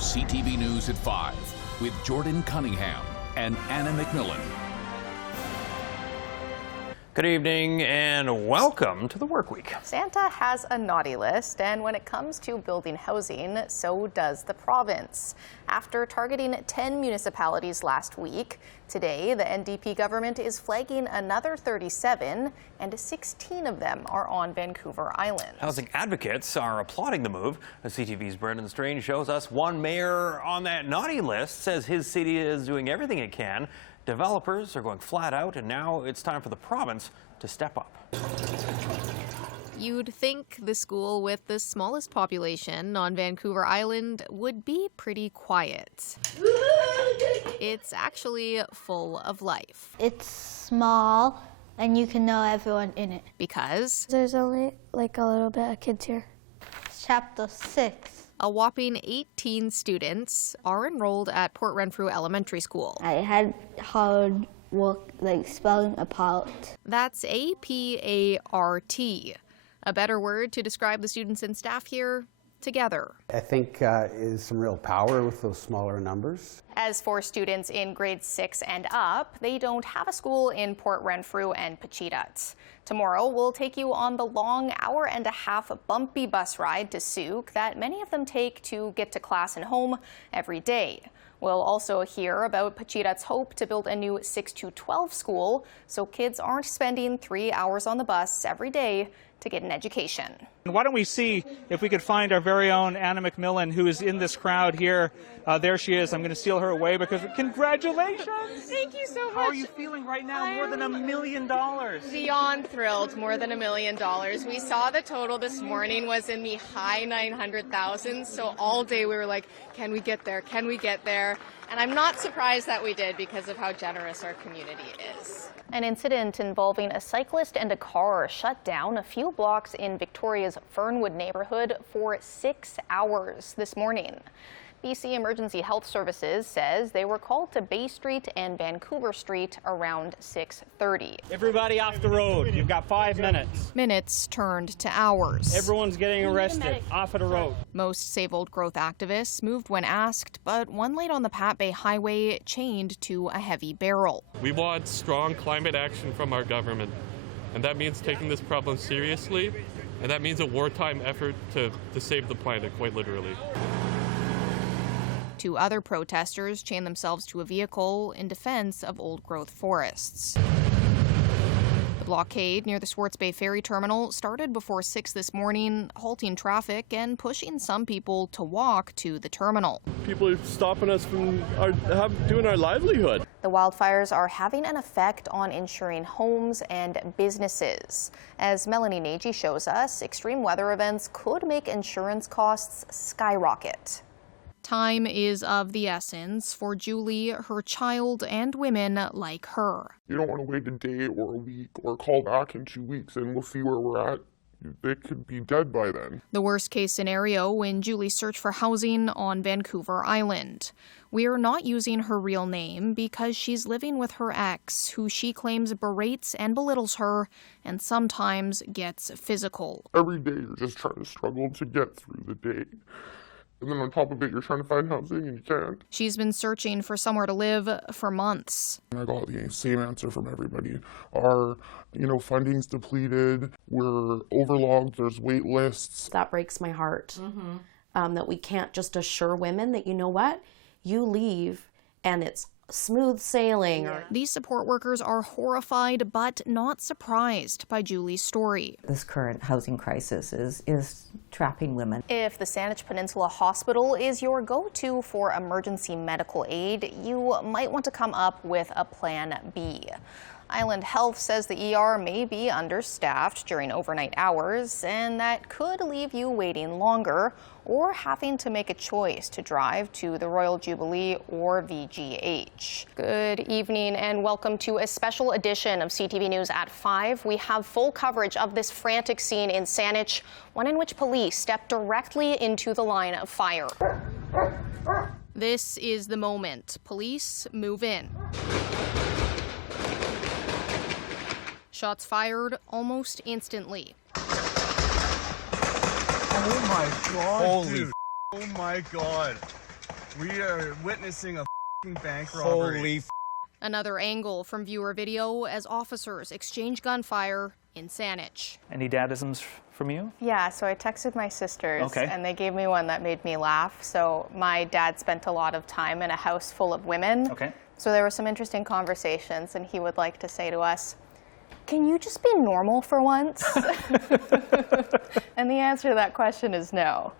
CTV News at 5 with Jordan Cunningham and Anna McMillan. Good evening and welcome to the work week. Santa has a naughty list, and when it comes to building housing, so does the province. After targeting 10 municipalities last week, today the NDP government is flagging another 37, and 16 of them are on Vancouver Island. Housing advocates are applauding the move. CTV's Brendan Strange shows us one mayor on that naughty list says his city is doing everything it can. Developers are going flat out, and now it's time for the province to step up. You'd think the school with the smallest population on Vancouver Island would be pretty quiet. It's actually full of life. It's small, and you can know everyone in it. Because there's only like a little bit of kids here. Chapter 6. A whopping 18 students are enrolled at Port Renfrew Elementary School. I had hard work, like spelling apart. That's APART. A better word to describe the students and staff here: together. I think is some real power with those smaller numbers. As for students in grades 6 and up, they don't have a school in Port Renfrew and Pacheedaht. Tomorrow, we'll take you on the long hour-and-a-half bumpy bus ride to Souk that many of them take to get to class and home every day. We'll also hear about Pacheedaht's hope to build a new 6 to 12 school so kids aren't spending 3 hours on the bus every day to get an education. Why don't we see if we could find our very own Anna McMillan, who is in this crowd here. There she is. I'm going to steal her away because congratulations. Thank you so much. How are you feeling right now? More than $1 million. Beyond thrilled. More than $1 million. We saw the total this morning was in the high 900,000. So all day we were like, can we get there? Can we get there? And I'm not surprised that we did because of how generous our community is. An incident involving a cyclist and a car shut down a few blocks in Victoria's Fernwood neighborhood for 6 hours this morning. BC Emergency Health Services says they were called to Bay Street and Vancouver Street around 6:30. Everybody off the road. You've got 5 minutes. Minutes turned to hours. Everyone's getting arrested off of the road. Most Save Old Growth activists moved when asked, but one laid on the Pat Bay Highway chained to a heavy barrel. We want strong climate action from our government, and that means taking this problem seriously, and that means a wartime effort to save the planet, quite literally. 2 other protesters chained themselves to a vehicle in defense of old-growth forests. The blockade near the Swartz Bay Ferry Terminal started before 6 this morning, halting traffic and pushing some people to walk to the terminal. People are stopping us from doing our livelihood. The wildfires are having an effect on insuring homes and businesses. As Melanie Nagy shows us, extreme weather events could make insurance costs skyrocket. Time is of the essence for Julie, her child, and women like her. You don't want to wait a day or a week or call back in 2 weeks and we'll see where we're at. They could be dead by then. The worst case scenario when Julie searched for housing on Vancouver Island. We're not using her real name because she's living with her ex, who she claims berates and belittles her and sometimes gets physical. Every day you're just trying to struggle to get through the day. And then on top of it, you're trying to find housing and you can't. She's been searching for somewhere to live for months. I got the same answer from everybody. Our, funding's depleted, we're overlogged, there's wait lists. That breaks my heart. That we can't just assure women that, you know what, you leave and it's smooth sailing. Yeah. These support workers are horrified but not surprised by Julie's story. This current housing crisis is trapping women. If the Saanich Peninsula Hospital is your go-to for emergency medical aid, you might want to come up with a plan B. Island Health says the ER may be understaffed during overnight hours, and that could leave you waiting longer or having to make a choice to drive to the Royal Jubilee or VGH. Good evening and welcome to a special edition of CTV News at 5. We have full coverage of this frantic scene in Saanich, one in which police stepped directly into the line of fire. This is the moment. Police move in. Shots fired almost instantly. Oh my God, Holy dude. Oh my God. We are witnessing a bank robbery. Holy Another angle from viewer video as officers exchange gunfire in Saanich. Any dadisms from you? Yeah, so I texted my sisters, Okay. and they gave me one that made me laugh. So my dad spent a lot of time in a house full of women. Okay. So there were some interesting conversations, and he would like to say to us, "Can you just be normal for once?" And the answer to that question is no.